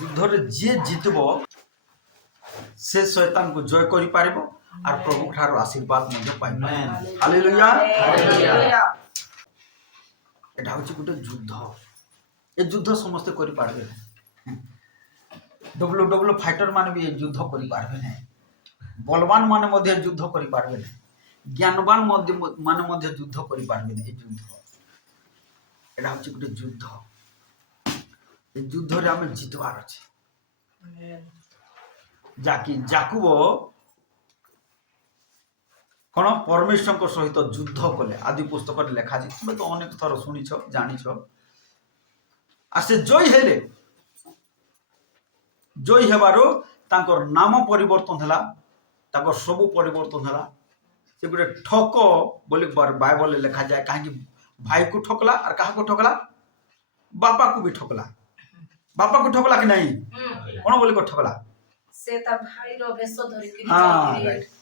ଯୁଦ୍ଧରେ ଯିଏ ଜିତିବ ସେ ଶୈତାନକୁ ଜୟ କରିପାରିବ আর প্রভু ঠার আশীর্বাদ মধ্যে পাইবে। হালেলুয়া। এটা হচ্ছে গোটে যুদ্ধ। এ যুদ্ধ সমস্তে করে পারবে না। ডব্লু ফাইটর মানে বি এই যুদ্ধ করে পারবে না। বলবান মানে মধ্যে যুদ্ধ করে পারবে না। জ্ঞানবান মানে মধ্যে যুদ্ধ করে পারবে না। এই যুদ্ধ এটা হচ্ছে গোটে যুদ্ধ। এই যুদ্ধরে আমি জিতবার আছে। যাকি জাকুব কোন পরমেশ্বরଙ୍କ সহিত যুদ্ধ কলে আদি পুস্তকରେ লেখা আছে। তুমি তো অনেক থর শুনিছ জানিছ। আর সে জয় হেলে জয় হেবারু তাঙ্কর নাম পরিবর্তন হেলা, তাঙ্কর সবু পরিবর্তন হেলা। সে গোটে ঠক বলি বাইবলে লেখা যায়। কাহিଁକି ଭାଇକୁ ଠକଲା আর କାହାକୁ ଠକଲା? ବାପାକୁ ବି ଠକଲା। ବାପାକୁ ଠକଲା କି ନାହିଁ? কোন বলি ঠকলা? সে তার ভাইর বেশ ধরি কি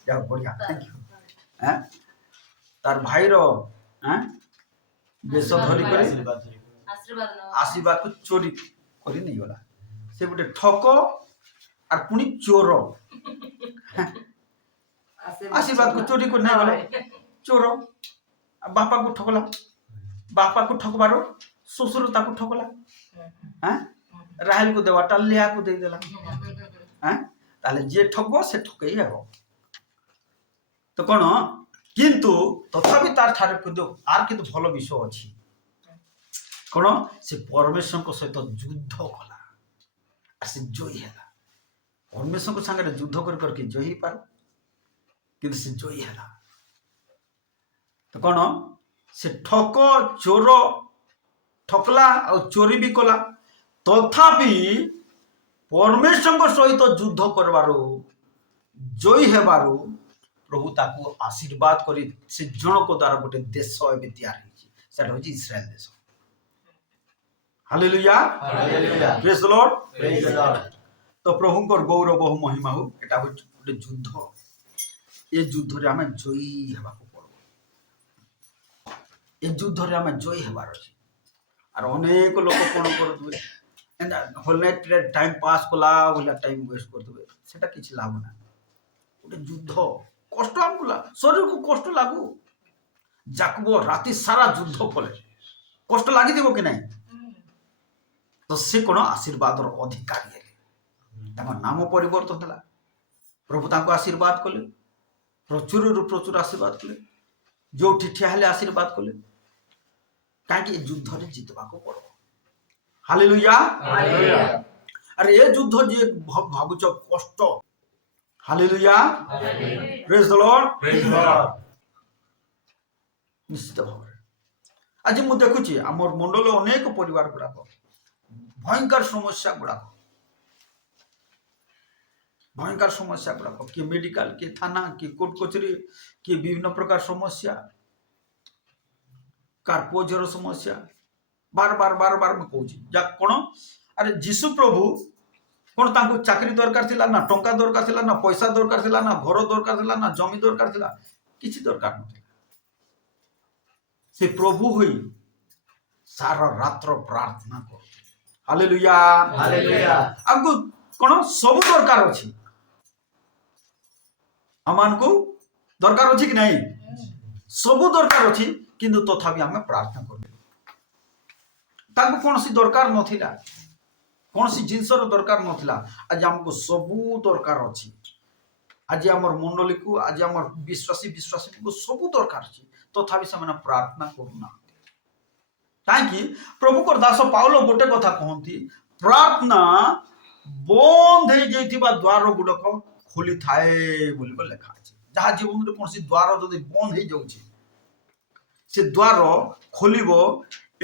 যাও বড়িয়া থ্যাংক ইউ। হ্যাঁ তার ভাইর বেশ ধরি করে আশীর্বাদ চোরি করে নেই গলা। সে গোটে ঠক আর পুনি চোর। আশীর্বাদ চোরি করে নেই গলা চোর। বাপা কু ঠকলা, বাপা কু ঠকবার শ্বশুর তাকে ঠকলা। হ্যাঁ রাহেল কু দেওয়াটা লিয়া কু দিয়ে দেলা। হ্যাঁ তাহলে যে ঠকব সে ঠকেই যাব। তো কোন কিন্তু তথাপি তার ঠারে কিন্তু আর কিন্তু ভালো বিষয় আছে। কোন সে পরমেশ্বরଙ୍କ সহিত যুদ্ধ কলা আর সে জয়ী হেলা। পরমেশ্বরଙ୍କ সাଙ୍ଗরে যুদ্ধ করে কি জয়ী পার, কিন্তু সে জয়ী হেলা। তো কোন সে ঠক চোর ঠকলা আর চোরি বি কলা। তথাপি পরমেশ্বরଙ୍କ সহিত যুদ্ধ করবারু জয়ী হেবারু প্রভু তাকে আশীর্বাদ করে সে জনক দ্বারা গোটে দেশ এবে তৈরি হয়েছে। সেটা হচ্ছে ইসরায়েল দেশ। Hallelujah praise the Lord. তো প্রভুঙ্কর গৌরব বহু মহিমা হোক। এটা হচ্ছে গোটে যুদ্ধ। এই যুদ্ধরে আমি জয়ী হেবাকু পড়ব। এই যুদ্ধরে আমি জয়ী হেবার আছে। আর অনেক লোক কোন করবে হোল নাইট টাইম পাস কলা বলে টাইম ওয়েস্ট করতে, সেটা কিছু লাভ না। গোটে যুদ্ধ কষ্ট আমକୁ শরীরକୁ কষ্ট লাগু। জাকুব রাতি সারা যুদ্ধ কলে কষ্ট লাগিଥିବ କି ନାହିଁ? তো সে কোন আশীর্বাদর অধিকারী হেলে। তাଙ୍କ নাম পরিবর্তন ହେଲା। প্রভু তাଙ୍କୁ আশীর্বাদ কলে, প্রচুরରୁ প্রচুর আশীর্বাদ কলে। ଯୋଉଠି ଠିଆ ହେଲେ ଆଶୀର୍ବାଦ କଲେ କାହିଁକି ଏ ଯୁଦ୍ଧରେ ଜିତବାକୁ ପଡିବ। ହାଲେଲୁୟା। ଆରେ ଏ ଯୁଦ୍ଧ ଯିଏ ଭାବୁଛ କଷ୍ଟ, ହାଲେଲୁୟା, ପ୍ରେଜ ଦ ଲର୍ଡ, ନିଶ୍ଚିତ ଭାବରେ ଆଜି ମୁଁ ଦେଖୁଛି ଆମର ମଣ୍ଡଳରେ ଅନେକ ପରିବାର ଗୁଡାକ ଭୟଙ୍କର ସମସ୍ୟା ଗୁଡାକ କିଏ ମେଡିକାଲ, କିଏ ଥାନା, କିଏ କୋର୍ଟ କଚେରୀ, କିଏ ବିଭିନ୍ନ ପ୍ରକାର ସମସ୍ୟା, କାର ପୁଅ ଝିଅର ସମସ୍ୟା, ବାର ବାର ମୁଁ କହୁଛି ଯା କଣ ଆରେ ଯୀଶୁ ପ୍ରଭୁ କଣ ତାଙ୍କୁ ଚାକିରି ଦରକାର ଥିଲା ନା ଟଙ୍କା ଦରକାର ଥିଲା ନା ପଇସା ଦରକାର ଥିଲା ନା ଘର ଦରକାର ଥିଲା ନା ଜମି ଦରକାର ଥିଲା, କିଛି ଦରକାର ନଥିଲା। ସେ ପ୍ରଭୁ ହୋଇ ସାରା ରାତ୍ର ପ୍ରାର୍ଥନା କରୁଥିଲେ। Hallelujah, hallelujah. ଆମକୁ କଣ ସବୁ ଦରକାର ଅଛି, ଆମମାନଙ୍କୁ ଦରକାର ଅଛି କି ନାହିଁ? ସବୁ ଦରକାର ଅଛି, କିନ୍ତୁ ତଥାପି ଆମେ ପ୍ରାର୍ଥନା କରୁ। ତାଙ୍କୁ କୌଣସି ଦରକାର ନଥିଲା, କୌଣସି ଜିନିଷର ଦରକାର ନଥିଲା। ଆଜି ଆମକୁ ସବୁ ଦରକାର ଅଛି। ଆଜି ଆମର ମଣ୍ଡଳୀକୁ, ଆଜି ଆମର ବିଶ୍ୱାସୀକୁ ସବୁ ଦରକାର ଅଛି, ତଥାପି ସେମାନେ ପ୍ରାର୍ଥନା କରୁନାହାନ୍ତି। କାହିଁକି? ପ୍ରଭୁଙ୍କର ଦାସ ପାଉଲ ଗୋଟେ କଥା କହନ୍ତି, ପ୍ରାର୍ଥନା ବନ୍ଦ ହେଇଯାଇଥିବା ଦ୍ୱାର ଗୁଡାକ ଖୋଲିଥାଏ ବୋଲି ଲେଖା ଅଛି। ଯାହା ଜୀବନରେ କୌଣସି ଦ୍ୱାର ଯଦି ବନ୍ଦ ହେଇଯାଉଛି, ସେ ଦ୍ୱାର ଖୋଲିବ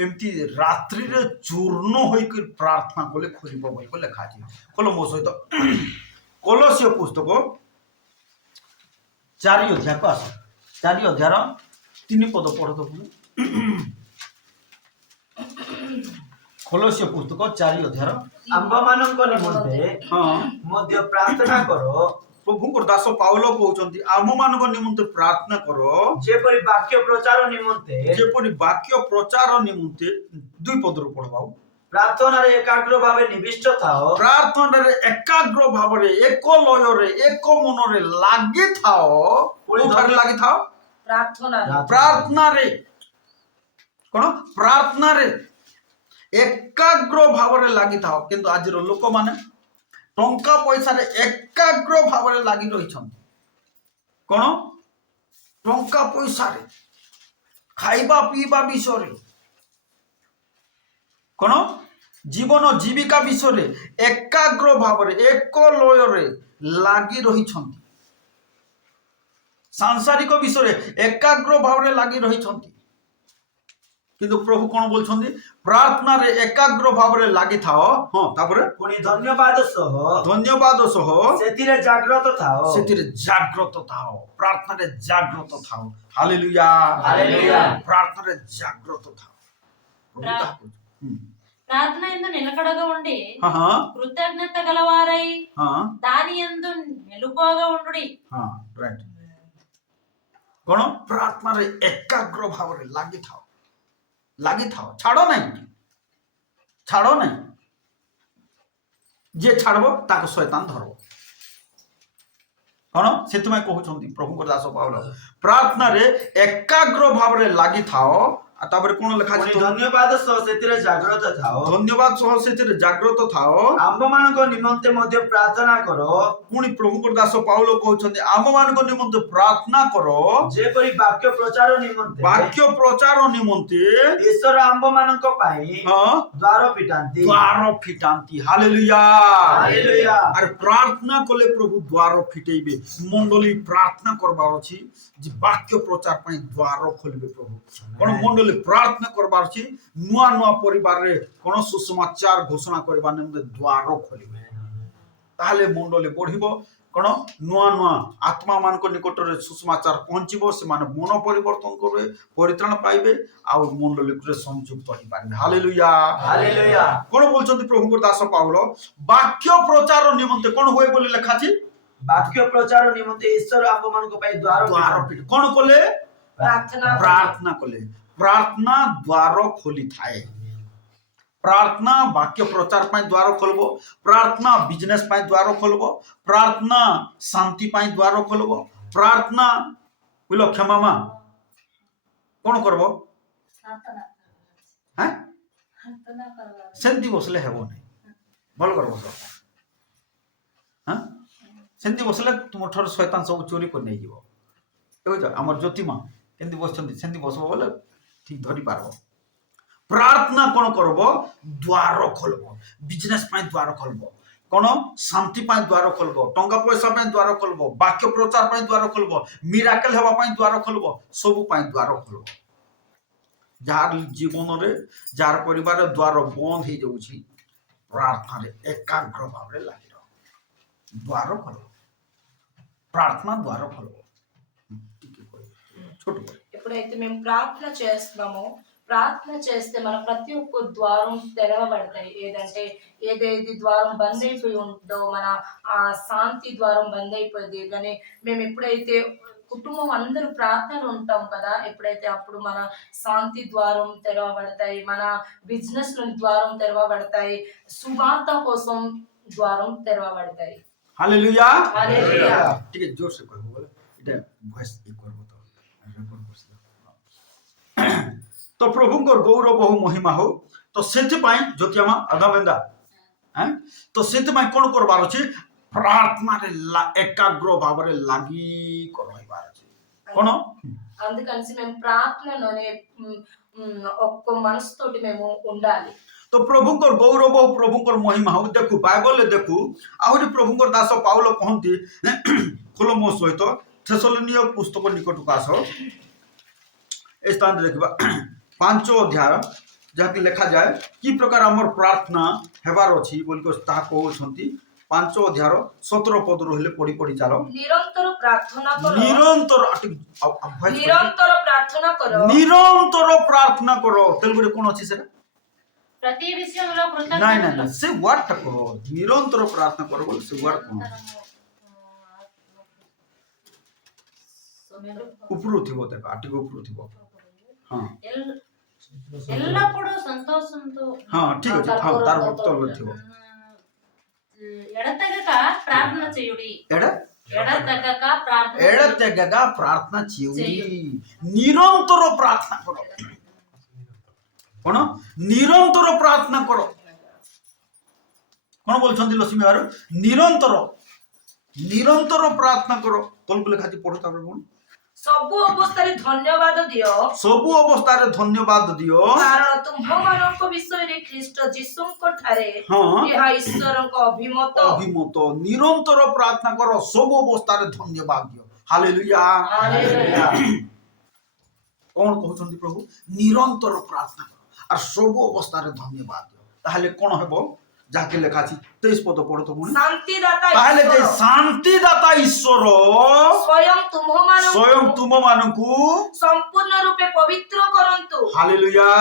ଏମିତି ରାତ୍ରିରେ ଚୂର୍ଣ୍ଣ ହୋଇକି ପ୍ରାର୍ଥନା କଲେ ଖୋଲିବ ବୋଲି ଲେଖା ଅଛି। ଖୋଲ ମୋ ସହିତ କଲୋସିୟ ପୁସ୍ତକ 4 ଅଧ୍ୟାୟକୁ ଆସ। 4 ଅଧ୍ୟାୟର 3 ପଦ ପଢତ। କଲୋସିୟ ପୁସ୍ତକ 4 ଅଧ୍ୟାୟର ଆମ୍ଭମାନଙ୍କ ନିମନ୍ତେ ମଧ୍ୟ ପ୍ରାର୍ଥନା କର। ପ୍ରଭୁଙ୍କର ଦାସ ପାଉଲ କହୁଛନ୍ତି ଆମମାନଙ୍କ ନିମନ୍ତେ ପ୍ରାର୍ଥନା କର, ଯେପରି ବାକ୍ୟ ପ୍ରଚାର ନିମନ୍ତେ 2 ପଦରୁ ପଢବା। ପ୍ରାର୍ଥନାରେ ଏକାଗ୍ର ଭାବେ ନିବିଷ୍ଟ ଥାଅ। ପ୍ରାର୍ଥନାରେ ଏକାଗ୍ର ଭାବରେ, ଏକ ଲୟରେ, ଏକ ମନରେ ଲାଗିଥାଅ। କୋଉଠାରେ ଲାଗିଥାଅ? ପ୍ରାର୍ଥନାରେ। କଣ? ପ୍ରାର୍ଥନାରେ ଏକାଗ୍ର ଭାବରେ ଲାଗିଥାଅ। କିନ୍ତୁ ଆଜିର ଲୋକମାନେ ଟଙ୍କା ପଇସାରେ ଏକାଗ୍ର ଭାବରେ ଲାଗି ରହିଛନ୍ତି। କଣ? ଟଙ୍କା ପଇସାରେ, ଖାଇବା ପିଇବା ବିଷୟରେ, କଣ ଜୀବନ ଜୀବିକା ବିଷୟରେ ଏକାଗ୍ର ଭାବରେ, ଏକ ଲୟରେ ଲାଗି ରହିଛନ୍ତି। ସାଂସାରିକ ବିଷୟରେ ଏକାଗ୍ର ଭାବରେ ଲାଗି ରହିଛନ୍ତି। କିନ୍ତୁ ପ୍ରଭୁ କଣ ବୋଲଛନ୍ତି? ପ୍ରାର୍ଥନାରେ ଏକାଗ୍ର ଭାବରେ ଲାଗିଥାଅ। ହଁ, ତାପରେ ପୁଣି ଧନ୍ୟବାଦ ସହ ସେଥିରେ ଜାଗ୍ରତ ଥାଅ। ପ୍ରାର୍ଥନାରେ ଜାଗ୍ରତ ଥାଅ। Hallelujah, hallelujah. ପ୍ରାର୍ଥନାରେ ଜାଗ୍ରତ ଥାଅ। ప్రార్థన యందు నిలకడగా ఉండి కృతజ్ఞత గలవారై దాని యందు మెలకువగా ఉండుడి। ରାଇଟ୍। କଣ? ପ୍ରାର୍ଥନାରେ ଏକାଗ୍ର ଭାବରେ ଲାଗିଥାଅ। ଛାଡ ନାହିଁ। ଯିଏ ଛାଡବ ତାକୁ ଶୈତାନ ଧରବ। କଣ? ସେଥିପାଇଁ କହୁଛନ୍ତି ପ୍ରଭୁଙ୍କର ଦାସ ପାଉଲ ପ୍ରାର୍ଥନାରେ ଏକାଗ୍ର ଭାବରେ ଲାଗିଥାଅ। ତାପରେ କଣ ଲେଖା ଅଛି? ଧନ୍ୟବାଦ ସହ ସେଥିରେ ଜାଗ୍ରତ ଥାଅ। ଆମ୍ଭମାନଙ୍କ ନିମନ୍ତେ ମଧ୍ୟ ପ୍ରାର୍ଥନା କର। ପୁଣି ପ୍ରଭୁଙ୍କର ଦାସ ପାଉଲ କହୁଛନ୍ତି ଆମମାନଙ୍କ ନିମନ୍ତେ ପ୍ରାର୍ଥନା କର, ଯେପରି ବାକ୍ୟ ପ୍ରଚାର ନିମନ୍ତେ ଈଶ୍ୱର ଆମ୍ଭମାନଙ୍କ ପାଇଁ ଦ୍ୱାର ଫିଟାନ୍ତି। ହାଲେଲୁୟା। ଆରେ ପ୍ରାର୍ଥନା କଲେ ପ୍ରଭୁ ଦ୍ୱାର ଫିଟେଇବେ। ମଣ୍ଡଳୀ ପ୍ରାର୍ଥନା କରବାର ଅଛି ଯେ ବାକ୍ୟ ପ୍ରଚାର ପାଇଁ ଦ୍ୱାର ଖୋଲିବେ ପ୍ରଭୁ। କଣ? ମଣ୍ଡଳୀ ପ୍ରାର୍ଥନା କରବାର ଅଛି ନୂଆ ପରିବାରରେ କଣ ସୁସମାଚାର ଘୋଷଣା କରିବା ନିମନ୍ତେ ଦ୍ୱାର ଖୋଲିବେ। ତାହେଲେ ମଣ୍ଡଳୀ ବଢିବ। କଣ? ନୂଆ ଆତ୍ମା ମାନଙ୍କ ନିକଟରେ ସୁସମାଚାର ପହଞ୍ଚିବ। ସେମାନେ ମନ ପରିବର୍ତ୍ତନ କରିବେ, ପରିତ୍ରାଣ ପାଇବେ, ଆଉ ମଣ୍ଡଳୀରେ ସଂଯୁକ୍ତ ହେଇପାରିବେ। ହାଲେଲୁୟା। କଣ ବୋଲଛନ୍ତି ପ୍ରଭୁଙ୍କର ଦାସ ପାଉଲ? ବାକ୍ୟ ପ୍ରଚାର ନିମନ୍ତେ କଣ ହୁଏ ବୋଲି ଲେଖା ଅଛି? ବାକ୍ୟ ପ୍ରଚାର ନିମନ୍ତେ ଈଶ୍ୱର ଆମ୍ଭମାନଙ୍କ ପାଇଁ ଦ୍ୱାର ଫିଟାନ୍ତି। କଣ କଲେ? ପ୍ରାର୍ଥନା କଲେ। ପ୍ରାର୍ଥନା ଦ୍ୱାର ଖୋଲିଥାଏ। ପ୍ରାର୍ଥନା ବାକ୍ୟ ପ୍ରଚାର ପାଇଁ ଦ୍ୱାର ଖୋଲିବ। ପ୍ରାର୍ଥନା ବିଜନେସ ପାଇଁ ଦ୍ୱାର ଖୋଲିବ। ପ୍ରାର୍ଥନା ଶାନ୍ତି ପାଇଁ ଦ୍ୱାର ଖୋଲିବ। ପ୍ରାର୍ଥନା ବୁଝିଲ କ୍ଷମା କଣ କରବ? ସେମିତି ବସିଲେ ହେବ ନାହିଁ। ଭଲ କର ବସ। ସେମିତି ବସିଲେ ତୁମ ଠାରୁ ଶୈତାନ ସବୁ ଚୋରି କରି ନେଇଯିବ। ଆମର ଜ୍ୟୋତିମା କେମିତି ବସିଛନ୍ତି ସେମିତି ବସବ ବୋଲେ ଠିକ ଧରି ପାରବ। ପ୍ରାର୍ଥନା କ'ଣ କରବ? ଦ୍ୱାର ଖୋଲବ। ବିଜନେସ୍ ପାଇଁ ଦ୍ୱାର ଖୋଲବ, କ'ଣ ଶାନ୍ତି ପାଇଁ ଦ୍ୱାର ଖୋଲବ, ଟଙ୍କା ପଇସା ପାଇଁ ଦ୍ୱାର ଖୋଲବ, ବାକ୍ୟ ପ୍ରଚାର ପାଇଁ ଦ୍ୱାର ଖୋଲବ, ମିରାକେଲ ହେବା ପାଇଁ ଦ୍ୱାର ଖୋଲବ, ସବୁ ପାଇଁ ଦ୍ୱାର ଖୋଲବ। ଯାହାର ଜୀବନରେ ଯାହାର ପରିବାର ଦ୍ୱାର ବନ୍ଦ ହେଇଯାଉଛି, ପ୍ରାର୍ଥନାରେ ଏକାଗ୍ର ଭାବରେ ଲାଗି ରହ। ଦ୍ୱାର ଖୋଲ, ప్రార్థన ద్వారా కలుగు ছোট ఎప్పుడైతే మేము ప్రార్థన చేస్తున్నామో, ప్రార్థన చేస్తే మన ప్రతి ఒక్క ద్వారం తెరవబడతాయి. ఏదంటే ఏదేది ద్వారం బంద్ అయిపోయి ఉంటుందో, మన ఆ శాంతి ద్వారం బంద్ అయిపోయింది. కానీ మేము ఎప్పుడైతే కుటుంబం అందరూ ప్రార్థనలు ఉంటాం కదా, ఎప్పుడైతే అప్పుడు మన శాంతి ద్వారం తెరవబడతాయి, మన బిజినెస్ లోని ద్వారం తెరవబడతాయి, సువార్త కోసం ద్వారం తెరవబడతాయి. हालेलुया हालेलुया ठीक है जोर से कहबो बोले इटा वॉइस इ करबो तो रेकॉर्ड करसिला तो प्रभुंकर गौरव बहु महिमा हो तो सेति पाई जोतियामा अगमेंदा हैं तो सेति पाई कोन करबार अछि प्रार्थना रे एकाग्र भाव रे लागि करबार अछि कोन అందుకని మేము ప్రార్థనలోనే ఒక్క మనసుతోటి మేము ఉండాలి. तो प्रभुंकर गौरव प्रभुंकर महिमा हो देखु बाइबल देखु आहरी प्रभुंकर दास पाउल कहती खोल मो सहित थेसलोनिय पुस्तक निकट को आस ए स्थान देखा 5 अध्याय जहाँ लिखा जाए कि प्रकार आमर प्रार्थना हेबार अछि बोल को ता कहउछंती 5 अध्याय 17 पद रहिले पढ़ी पढ़ी चलो निरंतर प्रार्थना करो निरंतर प्रार्थना करो तेलुगु रे कोन अछि सेटा ప్రతి విషయంలో కృతజ్ఞత नहीं नहीं नहीं से वर्ड तक करो निरंतर प्रार्थना करो बोल से वर्ड कौन ऊपर थिबो तक आटिक ऊपर थिबो हां ఎల్లప్పుడూ సంతోషంతో हां ठीक है हां तार भक्तल थिबो ఎడతెగక ప్రార్థన చేయుడి ఎడతెగక प्रार्थना చేయుడి निरंतर प्रार्थना करो कौन निरंतर प्रार्थना करो कौन बोल लक्ष्मी बार निरंतर निरंतर प्रार्थना करो कौन को लिखा पढ़ता ସବୁ ଅବସ୍ଥାରେ ଧନ୍ୟବାଦ ଦିଅ ସବୁ ଅବସ୍ଥାରେ ଧନ୍ୟବାଦ ଦିଅ କାରଣ ତୁମ୍ଭମାନଙ୍କ ବିଷୟରେ ଖ୍ରୀଷ୍ଟ ଯୀଶୁଙ୍କ ଠାରେ ଏହା ଈଶ୍ୱରଙ୍କ ଅଭିମତ ନିରନ୍ତର ପ୍ରାର୍ଥନା କର ସବୁ ଅବସ୍ଥାରେ ଧନ୍ୟବାଦ ଦିଅ ହାଲେଲୁୟା ହାଲେଲୁୟା କଣ କହୁଛନ୍ତି ପ୍ରଭୁ ନିରନ୍ତର ପ୍ରାର୍ଥନା କର আর সব অবস্থায় ধন্যবাদ তাহলে কোন হবো যাকে লেখা আছে 23 পদ পড়তো মনে শান্তিদাতা তাহলে যে শান্তিদাতা ঈশ্বর স্বয়ং তুমମାନଙ୍କୁ সম্পূর্ণ রূপে পবিত্র করন্তু হালেলুয়া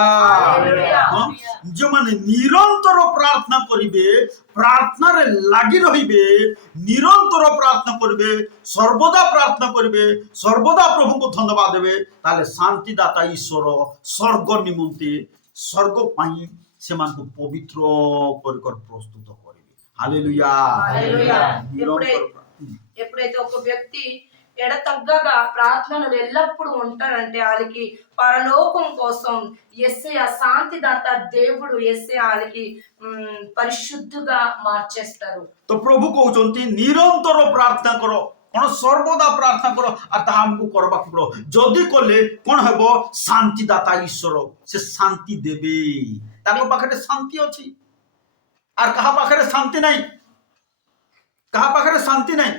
যেমানে নিরন্তর প্রার্থনা করিবে প্রার্থনারে লাগি রহিবে নিরন্তর প্রার্থনা করিবে সর্বদা প্রভুকে ধন্যবাদ দেবে তাহলে শান্তিদাতা ঈশ্বর স্বর্গ নিমন্তে স্বর্গ পাই সেমানକୁ পবিত্র করিকর প্রস্তুত করিবে হালেলুয়া হালেলুয়া ఎప్పుడైతే ఒక వ్యక్తి ఎడతగ్గగా ప్రార్థనలు ఎల్లప్పుడూ ఉంటారంటే వాళ్ళకి పరలోకం కోసం యేసయ్య శాంతిదాత దేవుడు యేసయ్య వాళ్ళకి పరిశుద్ధుగా మార్చేస్తారు. তো প্রভু কହୁଛନ୍ତି নিরন্তর প্রার্থনা করো কোন সর্বদা প্রার্থনা করো আর তাহা আমକୁ করবাকু পড়ো যদি কলে কোন হব শান্তিদাতা ঈশ্বর সে শান্তি দেবে তাଙ୍କ পাখରେ শান্তি ଅଛି আর কাহা পাখରେ শান্তি নাই কাহা পাখରେ শান্তি নাই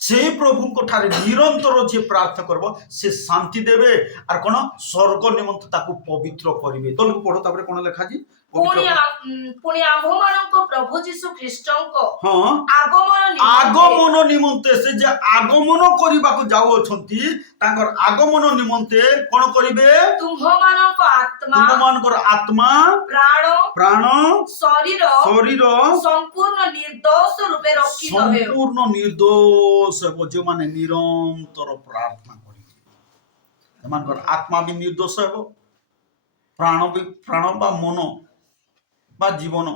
সেই প্রভুଙ୍କ ଠାରେ নিরন্তর যে প্রার্থনা করব সে শান্তি দেবে আর কোন স্বর্গ নিমন্তে তাকে পবিত্র করিবে তলକୁ পড়ো তারপরে কোন লেখা আছে পুনি আম্ভମାନଙ୍କ প্রভু যীশু খ্রিস্টଙ୍କ আগমন নিমন্তে সে যে আগমন করিବାକୁ যাও অছন্তি তাଙ୍କର আগমন নিমন্তে কোন করিবে তুমମାନଙ୍କର আত্মা প্রাণ শরীর সম্পূর্ণ নির্দোষ রূপে রক্ষিত হবে সম্পূর্ণ নির্দোষ ହେବ ଯେଉଁମାନେ ନିରନ୍ତର ପ୍ରାର୍ଥନା କରିବେ ସେମାନଙ୍କର ଆତ୍ମା ବି ନିର୍ଦୋଷ ହେବ ପ୍ରାଣ ବା ମନ বা জীবন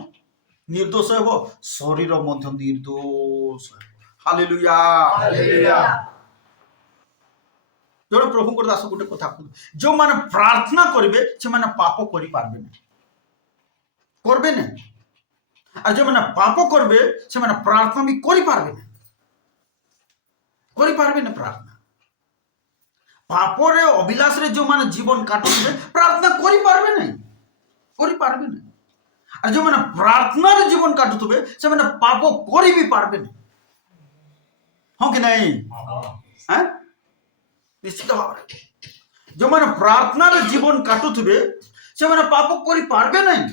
নির্দোষ হব শরীর মধ্য নির্দোষ হালেলুয়া হালেলুয়া জোড় প্রভুঙ্কর দাস গোটে কথা যে মানে প্রার্থনা করবে সে মানে পাপ করি পারবে না করবে না আর যে মানে পাপ করবে সে মানে প্রার্থনা বি করি পারবে না প্রার্থনা ପାପରେ ଅଭିଳାଷରେ ଯେଉଁମାନେ ଜୀବନ କାଟୁଥିବେ ପ୍ରାର୍ଥନା କରିପାରିବେ ନାହିଁ, କରିପାରିବେ ନାହିଁ। আর ଯେଉଁମାନେ ପ୍ରାର୍ଥନାରେ ଜୀବନ କାଟୁଥିବେ ସେମାନେ ପାପ କରି ବି ପାରିବେନି। ହଁ କି ନାହିଁ? ନିଶ୍ଚିତ ଭାବରେ ଯେଉଁମାନେ ପ୍ରାର୍ଥନାରେ ଜୀବନ କାଟୁଥିବେ ସେମାନେ ପାପ କରିପାରିବେ ନାହିଁ।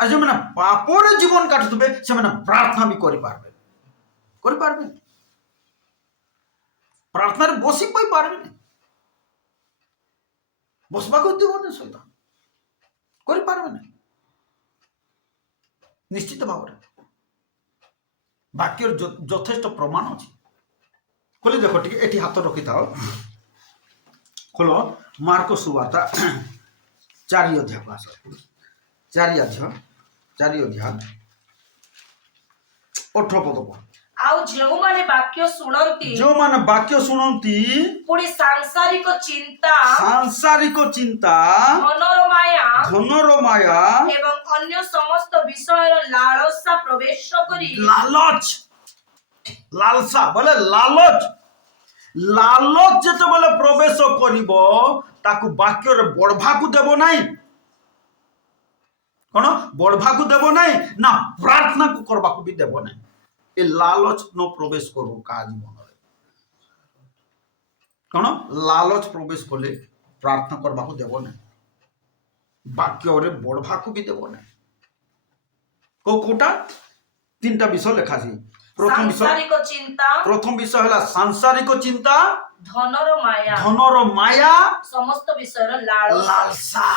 আর ଯେଉଁମାନେ ପାପରେ ଜୀବନ କାଟୁଥିବେ ସେମାନେ ପ୍ରାର୍ଥନା ବି କରିପାରିବେନି। ପ୍ରାର୍ଥନାରେ ବସି ପାରିବେନି, ବସବାକୁ ଦେବନି, ସହିତ କରିପାରିବେନି। ନିଶ୍ଚିତ ଭାବରେ ବାକ୍ୟର ଯଥେଷ୍ଟ ପ୍ରମାଣ ଅଛି। ଖୋଲି ଦେଖ ଟିକେ, ଏଠି ହାତ ରଖିଥାଅ, ଖୋଲ ମାର୍କ ସୁବାର୍ତ୍ତା 4 ଅଧ୍ୟାୟକୁ ଆସ। 4 ଅଧ୍ୟାୟ 18 ପଦ। ଆଉ ଯେଉଁମାନେ ବାକ୍ୟ ଶୁଣନ୍ତି ପୁଣି ସାଂସାରିକ ଚିନ୍ତା ଧନର ମାୟା ଏବଂ ଅନ୍ୟ ସମସ୍ତ ବିଷୟର ଲାଳସା ପ୍ରବେଶ କରି ଲାଲସା ବୋଲେ ଲାଲଚ ଯେତେବେଳେ ପ୍ରବେଶ କରିବ ତାକୁ ବାକ୍ୟରେ ବଢବାକୁ ଦେବ ନାହିଁ। କଣ ବଢବାକୁ ଦେବ ନାହିଁ ନା ପ୍ରାର୍ଥନାକୁ କରିବାକୁ ବି ଦେବ ନାହିଁ। ଏ ଲାଲଚ ନ ପ୍ରବେଶ କରୁ କାହା ଜୀବନରେ। କଣ ଲାଲଚ ପ୍ରବେଶ କଲେ ପ୍ରାର୍ଥନା କରିବାକୁ ଦେବ ନାହିଁ, ବାକ୍ୟରେ ବଢବାକୁ ବି ଦେବ ନାହିଁ। କୋଉଟା 3ଟା ବିଷୟ ଲେଖା ଅଛି। ପ୍ରଥମ ବିଷୟ ହେଲା ସାଂସାରିକ ଚିନ୍ତା, ଧନର ମାୟା, ସମସ୍ତ ବିଷୟର ଲାଲସା,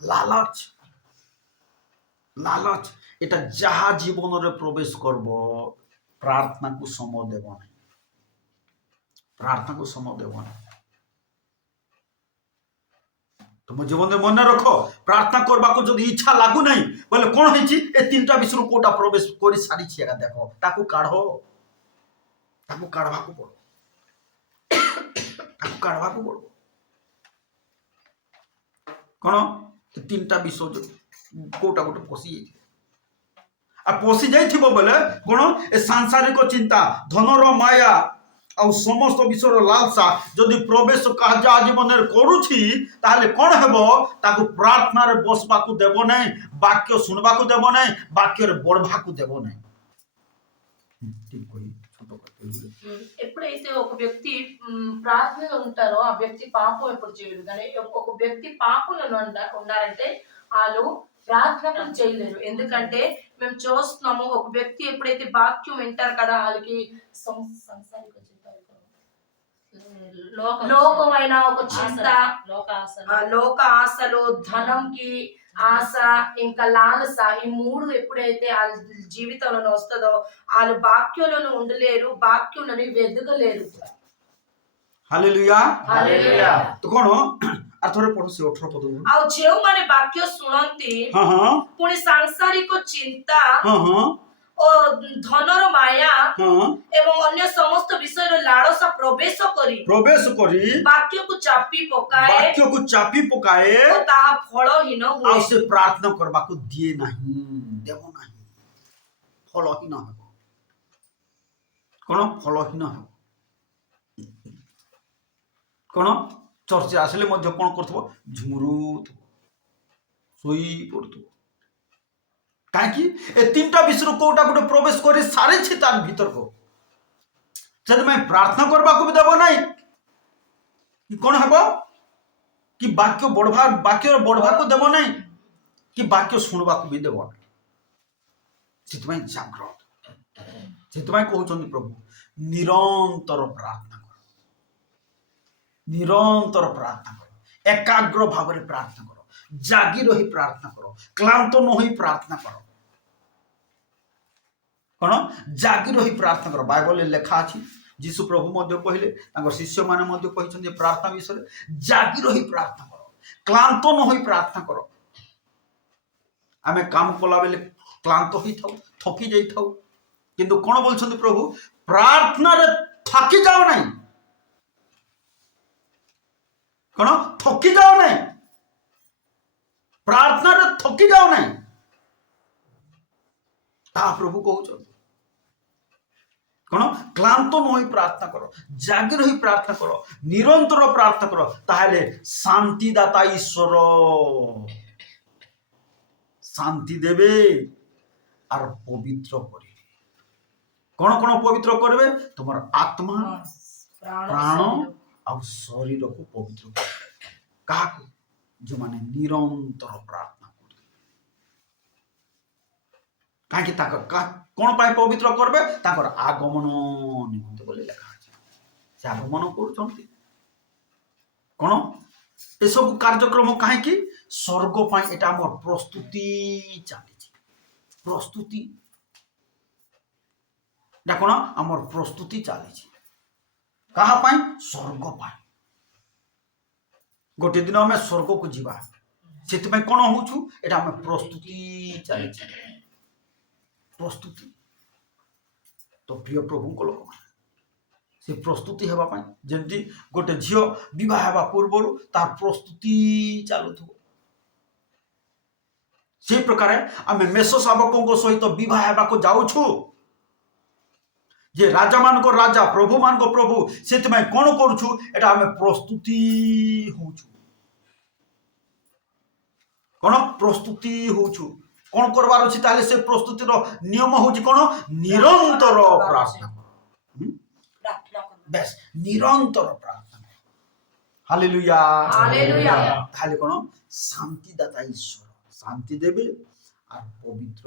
ଲାଲଚ। এটা যাহা জীবନରେ প্রবেশ করব প্রার্থনাକୁ সময় দেব না। तुम जीवन में मन रख, प्रार्थना करबा को जदि इच्छा लागू नहीं बोले कौन होइछि ए 3टा विषय कोटा प्रवेश कर सारी छिया देखो ताकू काढो, ताकू काढबाकू पड़ो। कौन 3टा विषय कोटा कोटा पशि जाइथिबो बोले कौन ए सांसारिक चिंता, धनर माया आ समस्त विषयर लालसा जदि प्रवेश काजा जीवन करुछि ताहले कौन हेबो ताकू प्रार्थना रे बसबाकू देबो नहीं, वाक्य सुनबाकू देबो नहीं, वाक्य रे बढ़बाकू देबो नहीं। ठीक कोई छोटो करते ఎప్పుడైతే ఒక వ్యక్తి ప్రార్థనలో ఉంటారో ఆ వ్యక్తి పాపం ఎప్పుడు చేయడు. కానీ ఒక వ్యక్తి పాపంలో ఉన్నారంటే వాళ్ళు ప్రార్థన చేయలేరు. ఎందుకంటే మేము చూస్తున్నాము ఒక వ్యక్తి ఎప్పుడైతే వాక్యం వింటారు కదా వాళ్ళకి లోకమైన ఒక చింత, లోక ఆశలు, ధనంకి ఆశ ఇంకా లాలస, ఈ 3 ఎప్పుడైతే వాళ్ళ జీవితంలో వస్తుందో వాళ్ళు వాక్యంలోనూ ఉండలేరు, వాక్యంలోని వెదకలేరు. हालेलुया तो कौन अर्थरे पढ़ो से 18 पद। ଆଉ ଯେଉଁମାନେ ବାକ୍ୟ ଶୁଣନ୍ତି ପୁଣି ସାଂସାରିକ ଚିନ୍ତା ଓ ଧନର ମାୟା ଏବଂ ଅନ୍ୟ ସମସ୍ତ ବିଷୟର ଲାଳସା ପ୍ରବେଶ କରି ବାକ୍ୟକୁ ଚାପି ପକାଏ ଓ ତାହା ଫଳହୀନ ହୁଏ। ଆଉ ସେ ପ୍ରାର୍ଥନା କରିବାକୁ ଦିଏ ନାହିଁ, ଦେବ ନାହିଁ, ଫଳହୀନ ହେବ। କଣ ଫଳହୀନ ହେବ? कौन चर्चा आसिले मध्य कौन करथबो झुमुरुथबो, सोई पड़थबो। काहे ए 3टा विषय कोटा गोटे प्रवेश करे सारे छी तार भीतर को से मैं प्रार्थना करबा को भी देबो नहीं कि कौन हेबो कि वाक्य बढ़वा को देबो नहीं कि वाक्य सुनबा को भी देबो नहीं। सितमय जागृत, सितमय कहउछन प्रभु निरंतर प्रार्थना, निरंतर प्रार्थना करो, एकाग्र भाव में प्रार्थना करो, जागी रही प्रार्थना करो, क्लांत न होई प्रार्थना करो। कौन जागी रही प्रार्थना करो। बाइबल लेखा अछि, जीशु प्रभु मध्य कहले, शिष्य माने मध्य कहिछन जे प्रार्थना विषय जागी रही प्रार्थना करो, क्लांत न होई प्रार्थना करो। आमे काम कला बेले क्लांत होई थाउ, थकी जाई थाउ, किंतु कोन बोलछन प्रभु प्रार्थना रे थकी जाओ नहीं। कौन थकी जाओ नहीं, प्रार्थना रे थकी जाओ नहीं, ता प्रभु कहउछन। কোন ক্লান্ত নই প্রার্থনা করো, জাগি রহি প্রার্থনা করো, নিরন্তর প্রার্থনা করো, তাহলে শান্তিদাতা ঈশ্বর শান্তি দেবে আর পবিত্র করবে। কোন কোন পবিত্র করবে? তোমার আত্মা, ପ୍ରାଣ ଆଉ ଶରୀରକୁ ପବିତ୍ର କରିବେ। କାହାକୁ? ଯେଉଁମାନେ ନିରନ୍ତର ପ୍ରାର୍ଥନା କରିବେ। କାହିଁକି କଣ ପାଇଁ ପବିତ୍ର କରିବେ? ତାଙ୍କର ଆଗମନ ନିମନ୍ତେ ବୋଲି ଲେଖା ଅଛି। ସେ ଆଗମନ କରୁଛନ୍ତି କଣ? ଏସବୁ କାର୍ଯ୍ୟକ୍ରମ କାହିଁକି? ସ୍ୱର୍ଗ ପାଇଁ ଏଟା ଆମର ପ୍ରସ୍ତୁତି ଚାଲିଛି। ପ୍ରସ୍ତୁତି ଏଟା କଣ? ଆମର ପ୍ରସ୍ତୁତି ଚାଲିଛି। କାହା ପାଇଁ? ସ୍ୱର୍ଗ ପାଇଁ। ଗୋଟେ ଦିନ ଆମେ ସ୍ୱର୍ଗକୁ ଯିବା, ସେଥିପାଇଁ କଣ ହଉଛୁ? ଏଟା ଆମେ ପ୍ରସ୍ତୁତି ଚାଲିଛି। ପ୍ରସ୍ତୁତି ତ ପ୍ରିୟ ପ୍ରଭୁଙ୍କ ଲୋକମାନେ, ସେ ପ୍ରସ୍ତୁତି ହେବା ପାଇଁ ଯେମିତି ଗୋଟେ ଝିଅ ବିବାହ ହେବା ପୂର୍ବରୁ ତାର ପ୍ରସ୍ତୁତି ଚାଲୁଥିବ, ସେଇ ପ୍ରକାର ଆମେ ମେଷ ଶାବକଙ୍କ ସହିତ ବିବାହ ହେବାକୁ ଯାଉଛୁ। ଯେ ରାଜା ମାନଙ୍କ ରାଜା, ପ୍ରଭୁ ମାନଙ୍କ ପ୍ରଭୁ, ସେଥିପାଇଁ କଣ କରୁଛୁ? ଏଟା ଆମେ ପ୍ରସ୍ତୁତି ହଉଛୁ। କଣ? ପ୍ରସ୍ତୁତି ହଉଛୁ। କଣ କରବାର ଅଛି? ତାହେଲେ ସେ ପ୍ରସ୍ତୁତିର ନିୟମ ହଉଛି କଣ? ନିରନ୍ତର ପ୍ରାର୍ଥନା। ବେଶ ନିରନ୍ତର ପ୍ରାର୍ଥନା। Hallelujah, hallelujah. ତାହେଲେ କଣ? ଶାନ୍ତିଦାତା ଈଶ୍ୱର శాంతి దేవి ఆ పవిత్ర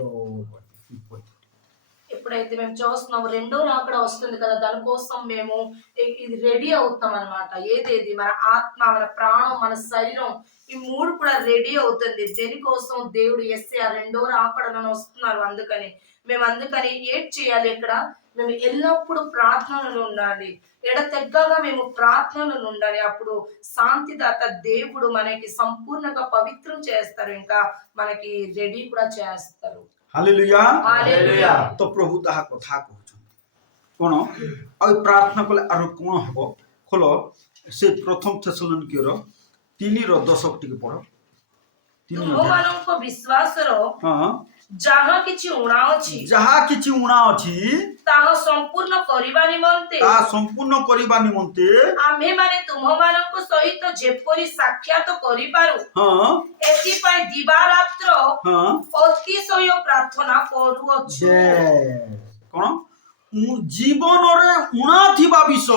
ఎప్పుడైతే మేము చూస్తున్నాము రెండో రాకడ వస్తుంది కదా, దానికోసం మేము ఇది రెడీ అవుతాం అన్నమాట. ఏదేది మన ఆత్మ, మన ప్రాణం, మన శరీరం, ఈ మూడు కూడా రెడీ అవుతుంది. దేనికోసం? దేవుడు యేసయ్య రెండో రాకడలను వస్తున్నారు. అందుకని ఏం చేయాలి? ఇక్కడ మేము ఎల్లప్పుడూ ప్రార్థనలు ఉండాలి. ఎడతెగ్గగా మేము ప్రార్థనలు ఉండాలి. అప్పుడు శాంతిదాత దేవుడు మనకి సంపూర్ణంగా పవిత్రం చేస్తారు, ఇంకా మనకి రెడీ కూడా చేస్తారు. Hallelujah, hallelujah. ତ ପ୍ରଭୁ ତାହା କଥା କହୁଛନ୍ତି କଣ? ଆଉ ପ୍ରାର୍ଥନା କଲେ ଆର କଣ ହବ? ଖୋଲ ସେ ପ୍ରଥମ ଥେସଲୋନିକେର 3:10 ଟିକେ ପଢ। ତୁମମାନଙ୍କ ବିଶ୍ୱାସର ହଁ, ଯାହା କିଛି ଊଣା ଅଛି, ଯାହା କିଛି ଊଣା ଅଛି ତାହା ସମ୍ପୂର୍ଣ୍ଣ କରିବା ନିମନ୍ତେ, ତାହା ସମ୍ପୂର୍ଣ୍ଣ କରିବା ନିମନ୍ତେ ଆମ୍ଭେମାନେ ତୁମମାନଙ୍କ ସହିତ ଯେପରି ସାକ୍ଷାତ କରିପାରୁ, ହଁ ଏଥିପାଇଁ ଦିବାରାତ୍ର ହଁ ଅତିଶୟ ପ୍ରାର୍ଥନା କରୁଅଛୁ। କଣ? ଜୀବନରେ ଊଣା ଥିବା ବିଷୟ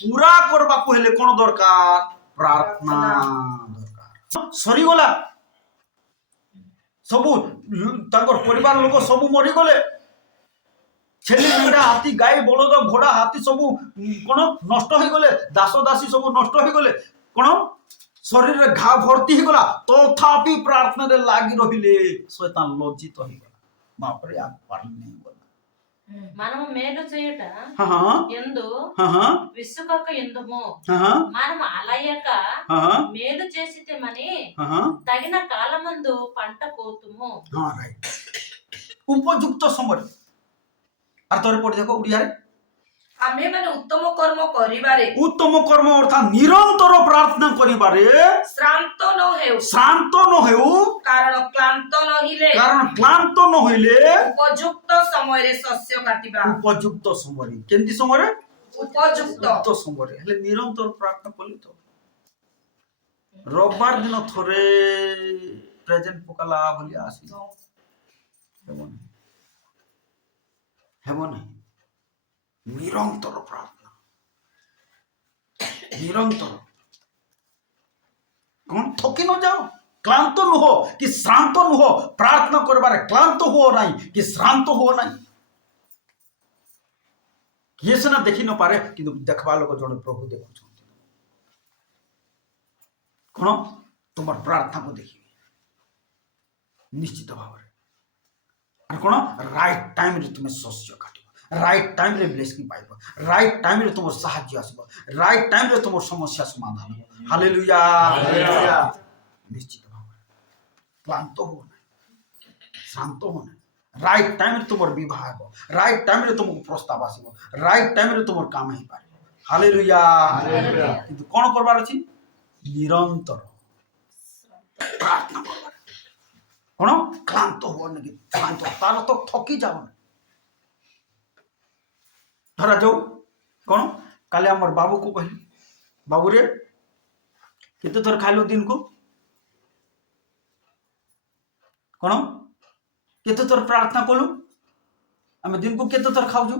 ପୁରା କରିବାକୁ ହେଲେ କଣ ଦରକାର? ପ୍ରାର୍ଥନା ଦରକାର। ସରିଗଲା, ସବୁ ତାଙ୍କର ପରିବାର ଲୋକ ସବୁ ମରିଗଲେ, ଛେଳି, ମେଣ୍ଢା, ହାତୀ, ଗାଈ, ବଳଦ, ଘୋଡା, ହାତୀ ସବୁ କଣ ନଷ୍ଟ ହେଇଗଲେ, ଦାସ ଦାସୀ ସବୁ ନଷ୍ଟ ହେଇଗଲେ, କଣ ଶରୀରରେ ଘା ଭର୍ତ୍ତି ହେଇଗଲା, ତଥାପି ପ୍ରାର୍ଥନାରେ ଲାଗି ରହିଲେ। ଶୈତାନ ଲଜ୍ଜିତ ହେଇଗଲା, ବାପରେ ଆଗ ପାରିନି ଗଲା। మనము మేలు చేయుట ఎందు విసుకక ఎందుము, మనము అలయక మేలు చేసితేమని తగిన కాలమందు పంట కోతుము। ଉପଯୁକ୍ତ ସମୟରେ, আর তোরে পড়ে দেখো ওড়িয়ারে, ଆମ୍ଭେମାନେ ଉତ୍ତମ କର୍ମ କରିବାରେ, উত্তম কর্ম অর্থাৎ নিরন্তর প্রার্থনা করিবারে ଶ୍ରାନ୍ତ ନ ହେଉ, শ্রান্ত ন হেউ, କାରଣ କ୍ଳାନ୍ତ ନହିଲେ, কারণ ক্লান্ত ন হইলে ଉପଯୁକ୍ତ ସମୟରେ ଶସ୍ୟ କାଟିବା। উপযুক্ত সময়ে, কেমতি সময়ে? ଉପଯୁକ୍ତ উপযুক্ত সময়ে হেলে নিরন্তর প্রার্থনা কলি তো। রবিবার দিন থরে প্রেজেন্ট পকালা বলি আসি হেব না, নিরন্তর প্রার্থনা, নিরন্তর। কোন থকি ন যাও, ক্লান্ত নুহ কি শ্রান্ত নুহ, প্রার্থনা করবার ক্লান্ত হুও নাই কি শ্রান্ত হুও নাই। କିଏ ସିନା ଦେଖି ନ ପାରେ, କିନ୍ତୁ ଦେଖବା ଲୋକ ଜଣେ ପ୍ରଭୁ ଦେଖୁଛନ୍ତି। କଣ? ତୁମର ପ୍ରାର୍ଥନାକୁ ଦେଖିବେ ନିଶ୍ଚିତ ଭାବରେ। আর কোন? রাইট টাইমরে তুমি শস্য কাটিব, রাইট টাইমরে ব্লেসিং পাইব, রাইট টাইমরে তোমার সাহায্য আসব, রাইট টাইমরে তোমার সমস্যা সমাধান হবে। Hallelujah, hallelujah. নিশ্চিত ভাবে ক্লান্ত হো না, শান্ত হো না। রাইট টাইমরে তোমার বিবাহ হব, রাইট টাইমরে তোমাকে প্রস্তাব আসব, রাইট টাইমরে তোমার কাম হই পারে। Hallelujah, hallelujah. কিন্তু কোন করবার আছে? নিরন্তর প্রার্থনা করবার। কোন? ক্লান্ত হওয়ার নাকি, ক্লান্ত তার তো থকি যাও না, ଧରା ଯାଉ କ'ଣ କାଲି ଆମର ବାବୁକୁ କହିଲି ବାବୁରେ କେତେ ଥର ଖାଇଲୁ ଦିନକୁ କ'ଣ କେତେ ଥର ପ୍ରାର୍ଥନା କଲୁ ଆମେ ଦିନକୁ କେତେ ଥର ଖାଉଛୁ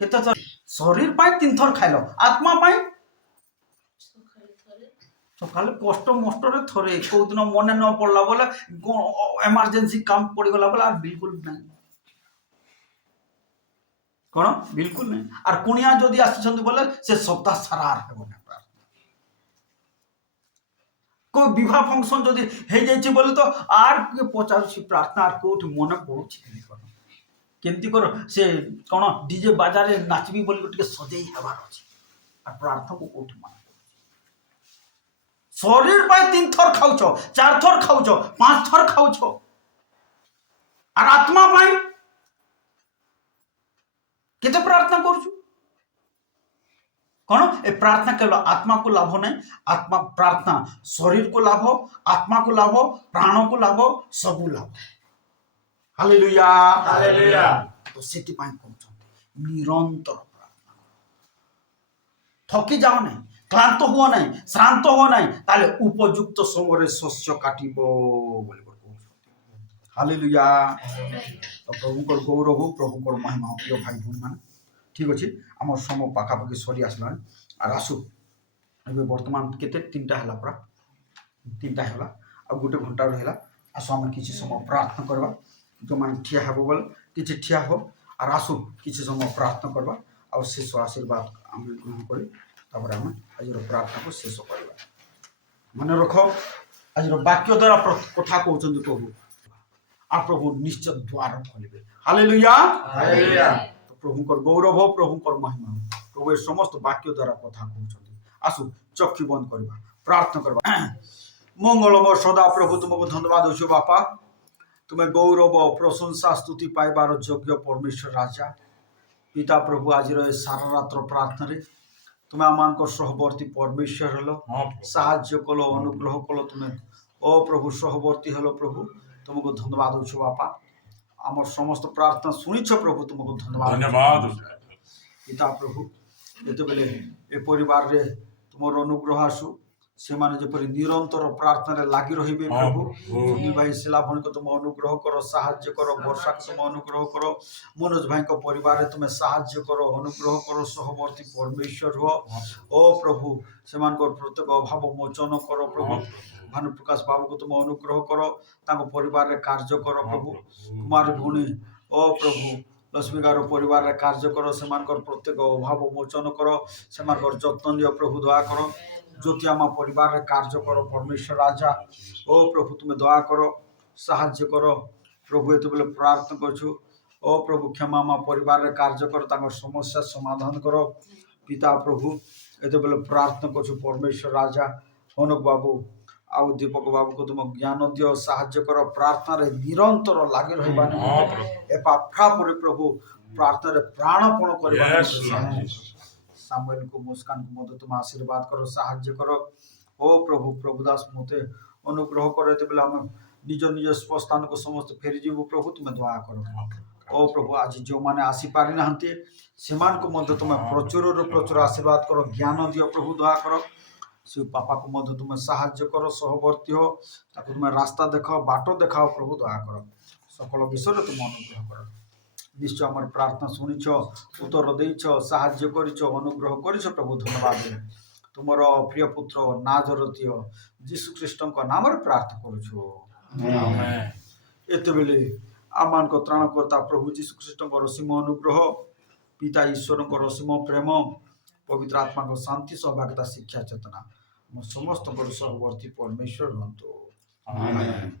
କେତେ ଥର ଶରୀର ପାଇଁ 3 ଥର ଖାଇଲ ଆତ୍ମା ପାଇଁ ସକାଳେ କଷ୍ଟ ମଷ୍ଟରେ ଥରେ କୋଉ ଦିନ ମନେ ନ ପଡିଲା ବୋଲେ ଏମର୍ଜେନ୍ସି କାମ ପଡିଗଲା ବୋଲେ আর ବିଲକୁଲ ନାହିଁ କ'ଣ ବିଲକୁଲ ନାହିଁ আর କୁଣିଆ ଯଦି ଆସିଛନ୍ତି ବୋଲେ ସେ ସପ୍ତାହ ସାରା ହେବ ନା କୋଉ ବିବାହ ଫଙ୍କସନ ଯଦି ହେଇଯାଇଛି ବୋଲେ ତ আর କିଏ ପଚାରୁଛି ପ୍ରାର୍ଥନା আর କୋଉଠି ମନେ ପଡୁଛି କେମିତି କର ସେ କ'ଣ ଡିଜେ ବାଜାରେ ନାଚିବି ବୋଲି ଟିକେ ସଜେଇ ହେବାର ଅଛି আর ପ୍ରାର୍ଥନାକୁ କୋଉଠି ମନେ শরীর পাই 3 থর খাওছ 4 থর খাওছ 5 থর খাওছ আর আত্মা পাই কেতে প্রার্থনা করছু কোন এ প্রার্থনা কেবল আত্মা কো লাভ নাই আত্মা প্রার্থনা শরীর কো লাভ আত্মা কো লাভ প্রাণ কো লাভ সবু লাভ হালেলুয়া হালেলুয়া তো সেটি পাই করছ নিরন্তর প্রার্থনা থকি যাও নাই ক্লান্ত হুয়া নাই শ্রান্ত হুয়া নাই তাহলে উপযুক্ত সময়ে শস্য কাটিব বলে হালেলুয়া তো প্রভুঙ্কর গৌরব প্রভুঙ্কর মহিমা প্রিয় ভাই বোন মানে ঠিক আছে আমার সময় পাখাপাখি সরি আসলাম আর আসু ଏବେ ବର୍ତ୍ତମାନ କେତେ 3ଟା ହେଲା ପୁରା 3ଟା ହେଲା ଆଉ ଗୋଟେ ଘଣ୍ଟା ରହିଲା ଆସୁ ଆମେ କିଛି ସମୟ ପ୍ରାର୍ଥନା କରିବା ଯେଉଁମାନେ ଠିଆ ହେବ ବୋଲେ କିଛି ଠିଆ ହେବ আর আসু କିଛି ସମୟ ପ୍ରାର୍ଥନା କରିବା ଆଉ ଶେଷ ଆଶୀର୍ବାଦ ଆମେ ଗ୍ରହଣ କରି ତାପରେ ଆମେ ଆଜିର ପ୍ରାର୍ଥନାକୁ ଶେଷ କରିବା ମନେ ରଖ ଆଜିର ବାକ୍ୟ ଦ୍ୱାରା କଥା କହୁଛନ୍ତି ପ୍ରଭୁ আর প্রভু নিশ্চয় দ্বার খোলিবে হালেলুয়া হালেলুয়া তো প্রভুঙ্কর গৌরব প্রভুঙ্কর মহিমা প্রভু এর সমস্ত বাক্য দ্বারা কথা কହୁଛନ୍ତି আসু চক্ষু বন্ধ କରିବା প্রার্থনা କରିବା মঙ্গলময় সদা প্রভু তোমাকে ধন্যবাদ দেছো বাপা তুমি গৌরব প্রশংসা স্তুতি পাইবার যোগ্য পরমেশ্বর রাজা পিতা প্রভু আজির এই সারা রাত্র প্রার্থনারে তুমি আমানক সহবর্তী পরমেশ্বর হলো সাহায্য কলো অনুগ্রহ কলো তুমি ও প্রভু সহবর্তী হলো প্রভু তোমাকে ধন্যবাদ দেছো বাপা আমার সমস্ত প্রার্থনা শুনিছ প্রভু তোমাকে ধন্যবাদ পিতা প্রভু যেতবেলে এ পরিবারে তোমার অনুগ্রহ আসু ସେମାନେ ଯେପରି ନିରନ୍ତର ପ୍ରାର୍ଥନାରେ ଲାଗି ରହିବେ ପ୍ରଭୁ ସୁନୀଲ ଭାଇ ଶିଲା ଭଉଣୀକୁ ତୁମେ ଅନୁଗ୍ରହ କର ସାହାଯ୍ୟ କର ବର୍ଷାକୁ ତୁମେ ଅନୁଗ୍ରହ କର ମନୋଜ ଭାଇଙ୍କ ପରିବାରରେ ତୁମେ ସାହାଯ୍ୟ କର ଅନୁଗ୍ରହ କର ସହବର୍ତ୍ତୀ ପରମେଶ୍ୱର ହୁଅ ଓ ପ୍ରଭୁ ସେମାନଙ୍କର ପ୍ରତ୍ୟେକ ଅଭାବ ମୋଚନ କର ପ୍ରଭୁ ଭାନୁପ୍ରକାଶ ବାବୁକୁ ତୁମେ ଅନୁଗ୍ରହ କର ତାଙ୍କ ପରିବାରରେ କାର୍ଯ୍ୟ କର ପ୍ରଭୁ କୁମାର ଭଉଣୀ ଓ ପ୍ରଭୁ ଲକ୍ଷ୍ମୀକାର ପରିବାରରେ କାର୍ଯ୍ୟ କର ସେମାନଙ୍କର ପ୍ରତ୍ୟେକ ଅଭାବ ମୋଚନ କର ସେମାନଙ୍କର ଯତ୍ନ ନିଅ ପ୍ରଭୁ ଦୟା କର ज्योति आम परिवार कार्य कर परमेश्वर राजा ओ प्रभु तुम्हें दया कर साहाय्य कर प्रभु ये बेले प्रार्थना करछु ओ प्रभु क्षमा आम परिवार कार्य कर समस्या समाधान कर पिता प्रभु ये बेले प्रार्थना करछु परमेश्वर राजा हनक बाबू आउ दीपक बाबू को तुम ज्ञान दियो साहाय्य कर प्रार्थना रे निरंतर लगी रहिबा एपाफ्रा परे प्रभु प्रार्थना रे प्राणपण करबा सामुएल को मुस्कान को मदद तुम आशीर्वाद करो साहाय्य करो ओ प्रभु प्रभुदास मते अनुग्रह करो ते बेला हम निज निज स्थान को समस्त फेरी जीवु प्रभु तुम्हें दया करो ओ प्रभु आज जो माने आसी पारि नाहंते सेमान को मदद तुम प्रचुर प्रचुर आशीर्वाद करो ज्ञान दियो प्रभु दया करो शिव पापा को मदद तुम साहाय्य करो सहवर्ती हो ताको तुम रास्ता देखाओ बाटो देखाओ प्रभु दया करो सकल विषय तुम अनुग्रह करो निश्चय आम प्रार्थना शुणिछ उत्तर देछ साहाय्य करिछ अनुग्रह करिछ प्रभु धन्यवाद तुमर प्रिय पुत्र नाजरतीय जीशु ख्रीष्ट नाम प्रार्थना करुछु एते बेले आमान को त्राणकर्ता प्रभु जीशु ख्रीष्ट असीम अनुग्रह पिता ईश्वर असीम प्रेम पवित्र आत्मा को शांति सौभाग्यता शिक्षा चेतना समस्त सहवर्ती परमेश्वर हंतु आमेन।